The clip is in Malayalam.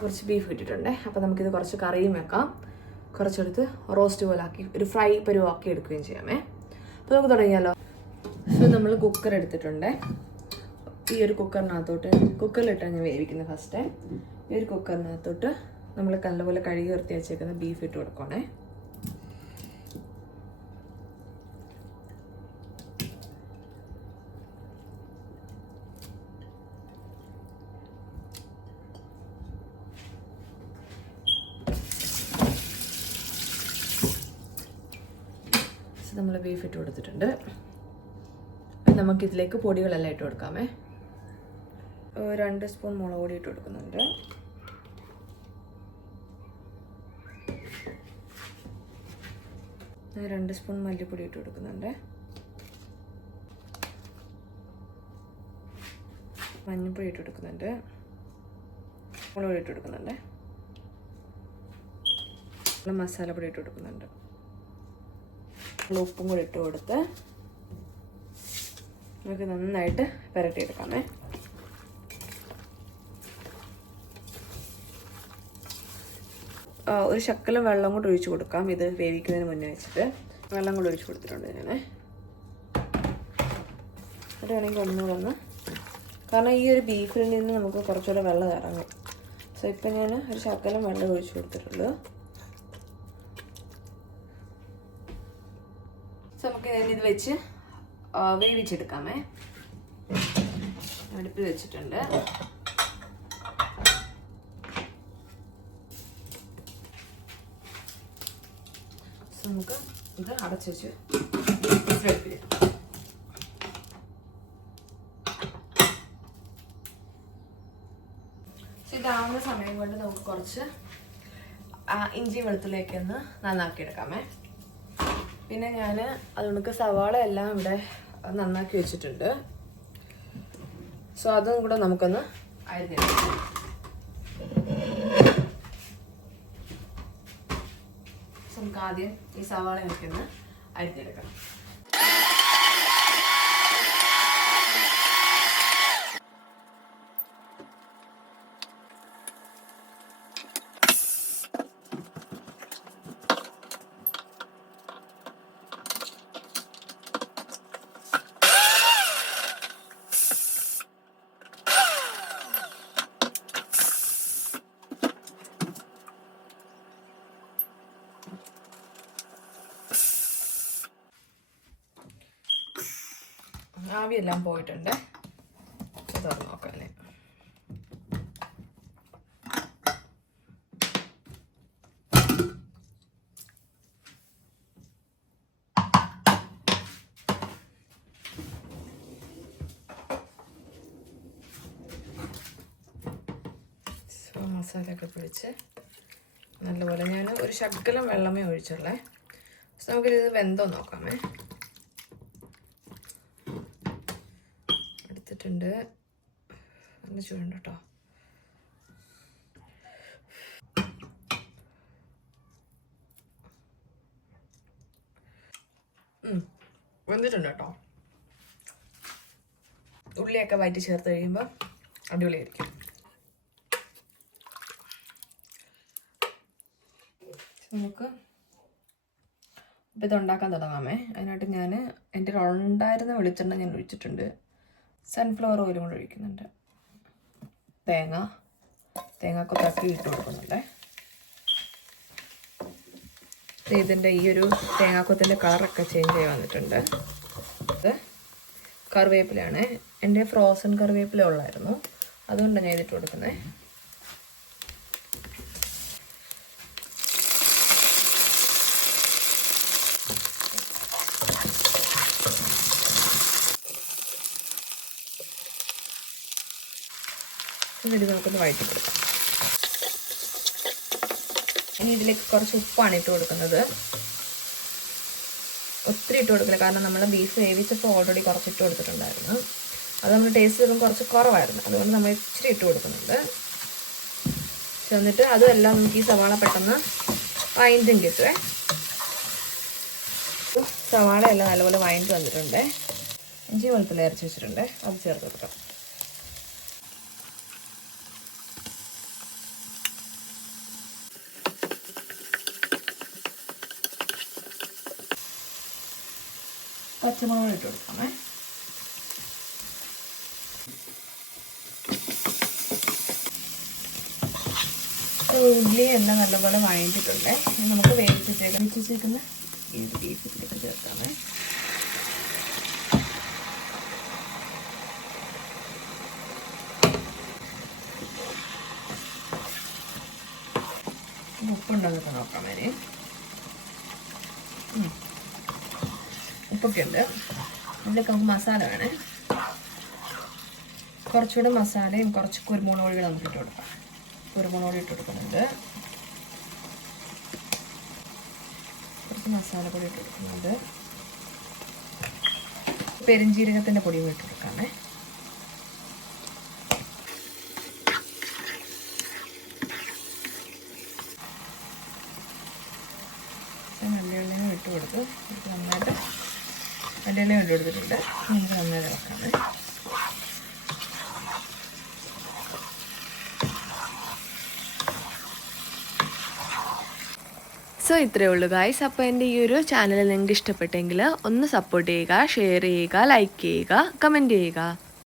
കുറച്ച് ബീഫ് കിട്ടിയിട്ടുണ്ട്. അപ്പോൾ നമുക്കിത് കുറച്ച് കറിയും വെക്കാം, കുറച്ചെടുത്ത് റോസ്റ്റ് പോലെ ആക്കി ഒരു ഫ്രൈ പരുവാക്കി എടുക്കുകയും ചെയ്യാമേ. അപ്പോൾ നമുക്ക് തുടങ്ങിയാലോ. സോ നമ്മൾ കുക്കർ എടുത്തിട്ടുണ്ട്. ഈ ഒരു കുക്കറിലിട്ടാണ് ഞാൻ വേവിക്കുന്നത്. ഫസ്റ്റ് ഈ ഒരു കുക്കറിനകത്തോട്ട് നമ്മൾ നല്ലപോലെ കഴുകി വൃത്തി വെച്ചേക്കുന്ന ബീഫ് ഇട്ട് കൊടുക്കണേ. നമ്മൾ ബീഫ് ഇട്ട് കൊടുത്തിട്ടുണ്ട്. നമുക്കിതിലേക്ക് പൊടികളെല്ലാം ഇട്ട് കൊടുക്കാമേ. 2 സ്പൂൺ മുളക് പൊടി ഇട്ട് കൊടുക്കുന്നുണ്ട്. ഞാൻ 2 സ്പൂൺ മല്ലിപ്പൊടി ഇട്ട് കൊടുക്കുന്നുണ്ട്. മഞ്ഞൾപ്പൊടി ഇട്ട് കൊടുക്കുന്നുണ്ട്. മുളക് പൊടി ഇട്ട് കൊടുക്കുന്നുണ്ട്. മസാലപ്പൊടി ഇട്ട് കൊടുക്കുന്നുണ്ട്. ഉപ്പും കൂടി ഇട്ട് കൊടുത്ത് നമുക്ക് നന്നായിട്ട് പുരട്ടിയെടുക്കാമേ. ഒരു ശക്കലം വെള്ളം കൂടി ഒഴിച്ച് കൊടുക്കാം. ഇത് വേവിക്കുന്നതിന് മുന്നേ വെച്ചിട്ട് വെള്ളം കൂടി ഒഴിച്ച് കൊടുത്തിട്ടുണ്ട് ഞാൻ. എന്നിട്ട് വേണമെങ്കിൽ ഒന്നുകൂടെ കാരണം ഈ ഒരു ബീഫിൽ നിന്ന് നമുക്ക് കുറച്ചുകൂടെ വെള്ളം ഇറങ്ങും. സോ ഇപ്പം ഞാൻ ഒരു ശക്കലം വെള്ളം ഒഴിച്ച് കൊടുത്തിട്ടുള്ളൂ. നമുക്ക് ഇത് വെച്ച് വേവിച്ചെടുക്കാമേ. അടുപ്പിൽ വെച്ചിട്ടുണ്ട്. നമുക്ക് ഇത് അടച്ചു വെച്ച് അടുപ്പിൽ ഇതാവുന്ന സമയം കൊണ്ട് നമുക്ക് കുറച്ച് ഇഞ്ചി വെളുത്തുള്ളിയൊക്കെ ഒന്ന് നന്നാക്കി എടുക്കാമേ. പിന്നെ ഞാൻ അതുകൊണ്ട് സവാള എല്ലാം ഇവിടെ നന്നാക്കി വെച്ചിട്ടുണ്ട്. സോ അതും കൂടെ നമുക്കൊന്ന് അരിഞ്ഞെടുക്കാം. നമുക്ക് ആദ്യം ഈ സവാള നമുക്കൊന്ന് അരിഞ്ഞെടുക്കാം. ആവിയെല്ലാം പോയിട്ടുണ്ട്. തുറന്ന് നോക്കാം അല്ലേ. മസാലയൊക്കെ പിടിച്ച് നല്ലപോലെ ഞാൻ ഒരു ശകലം വെള്ളമേ ഒഴിച്ചുള്ളേ. നമുക്കിത് വെന്തോ നോക്കാമേ. എടുത്തിട്ടുണ്ട്. നല്ല ചൂടുണ്ട് കേട്ടോ. വെന്തിട്ടുണ്ട് കേട്ടോ. ഉള്ളിയൊക്കെ വഴറ്റി ചേർത്ത് കഴിയുമ്പോൾ അടിപൊളിയായിരിക്കും. നമുക്ക് ഇപ്പം ഇതുണ്ടാക്കാൻ തുടങ്ങാമേ. അതിനായിട്ട് ഞാൻ എൻ്റെ ഉണ്ടായിരുന്ന വെളിച്ചെണ്ണ ഞാൻ ഒഴിച്ചിട്ടുണ്ട്. സൺഫ്ലവർ ഓയിലും കൂടെ ഒഴിക്കുന്നുണ്ട്. തേങ്ങാക്കൊത്താക്കി ഇട്ട് കൊടുക്കുന്നുണ്ട്. ഇതിൻ്റെ ഈ ഒരു തേങ്ങാക്കൊത്തിൻ്റെ കളറൊക്കെ ചേഞ്ച് ആയി വന്നിട്ടുണ്ട്. ഇത് കറിവേപ്പിലയാണ്. എൻ്റെ ഫ്രോസൺ കറിവേപ്പില ഉള്ളായിരുന്നു, അതുകൊണ്ടാണ് ഞാൻ ഇതിട്ട് കൊടുക്കുന്നത്. എന്നിട്ട് നമുക്കൊന്ന് വഴറ്റി കൊടുക്കാം. ഇനി ഇതിലേക്ക് കുറച്ച് ഉപ്പാണ് ഇട്ട് കൊടുക്കുന്നത്. ഒത്തിരി ഇട്ട് കൊടുക്കില്ല, കാരണം നമ്മൾ ബീഫ് വേവിച്ചപ്പോൾ ഓൾറെഡി കുറച്ച് ഇട്ട് കൊടുത്തിട്ടുണ്ടായിരുന്നു. അത് നമ്മൾ ടേസ്റ്റ് ചെയ്തും കുറച്ച് കുറവായിരുന്നു, അതുകൊണ്ട് നമ്മൾ ഇച്ചിരി ഇട്ട് കൊടുക്കുന്നുണ്ട്. എന്നിട്ട് അതുമെല്ലാം നമുക്ക് ഈ സവാള പെട്ടെന്ന് വഴറ്റും കിട്ടുവേ. സവാള എല്ലാം നല്ലപോലെ വഴറ്റി വന്നിട്ടുണ്ട്. ഇഞ്ചി വെളുത്തുള്ളി അരച്ച് വെച്ചിട്ടുണ്ട്, അത് ചേർത്ത് കൊടുക്കാം. പച്ചമുളക് ഇട്ട് കൊടുക്കാമേ. ഉള്ളി എല്ലാം നല്ലപോലെ വഴറ്റിട്ടുണ്ട്. നമുക്ക് വേവിച്ചേക്കുന്ന ഈ ബീഫിലേക്ക് ചേർക്കാമേ. ഉപ്പുണ്ടോന്നൊക്കെ നോക്കാം. വരെ ഉപ്പൊക്കെ ഉണ്ട്. ഇതിലൊക്കെ നമുക്ക് മസാല വേണേ. കുറച്ചുകൂടെ മസാലയും കുറച്ച് കുരുമുളക് പൊടി നമുക്ക് ഇട്ട് കൊടുക്കാം. കുരുമുളക് പൊടി ഇട്ട് കൊടുക്കുന്നുണ്ട്. കുറച്ച് മസാലപ്പൊടി ഇട്ട് കൊടുക്കുന്നുണ്ട്. പെരുംജീരകത്തിൻ്റെ പൊടിയും ഇട്ട് കൊടുക്കാമേ. മല്ലിയെണ്ണയും ഇട്ട് കൊടുത്ത് നന്നായിട്ട് മല്ലിയെണ്ണയും ഇട്ട് കൊടുത്തിട്ടുണ്ട്. നമുക്ക് നന്നായിട്ട് ഇളക്കാമേ. സോ ഇത്രയേ ഉള്ളൂ ഗായ്സ്. അപ്പോൾ എൻ്റെ ഈ ഒരു ചാനൽ നിങ്ങൾക്ക് ഇഷ്ടപ്പെട്ടെങ്കിൽ ഒന്ന് സപ്പോർട്ട് ചെയ്യുക, ഷെയർ ചെയ്യുക, ലൈക്ക് ചെയ്യുക, കമൻറ്റ് ചെയ്യുക.